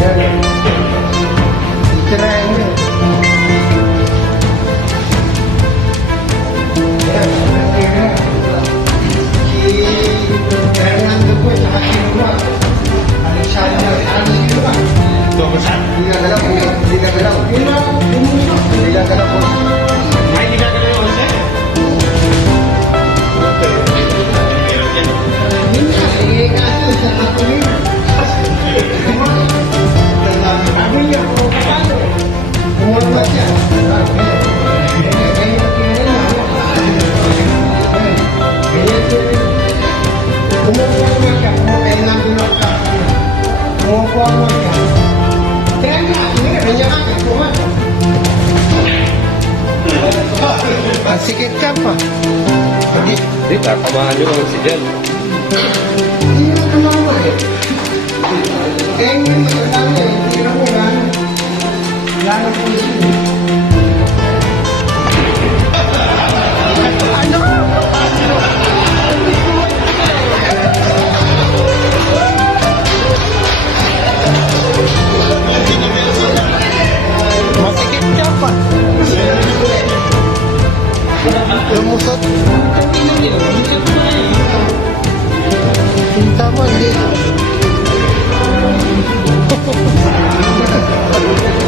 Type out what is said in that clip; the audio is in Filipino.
Yan. Itirahin mo yun. Yan. Fernando po, saka Kinuha. Alexander, Kinuha. Hindi na galaw, hindi na galaw. Hindi na galaw po. Ay, hindi gagalaw yung kasi? Hindi nga, kaso sa matuloy. Sabi niya, kung paano? Umulmat siya. Sikit ka pa. Hindi, tatamaan yung oxygen.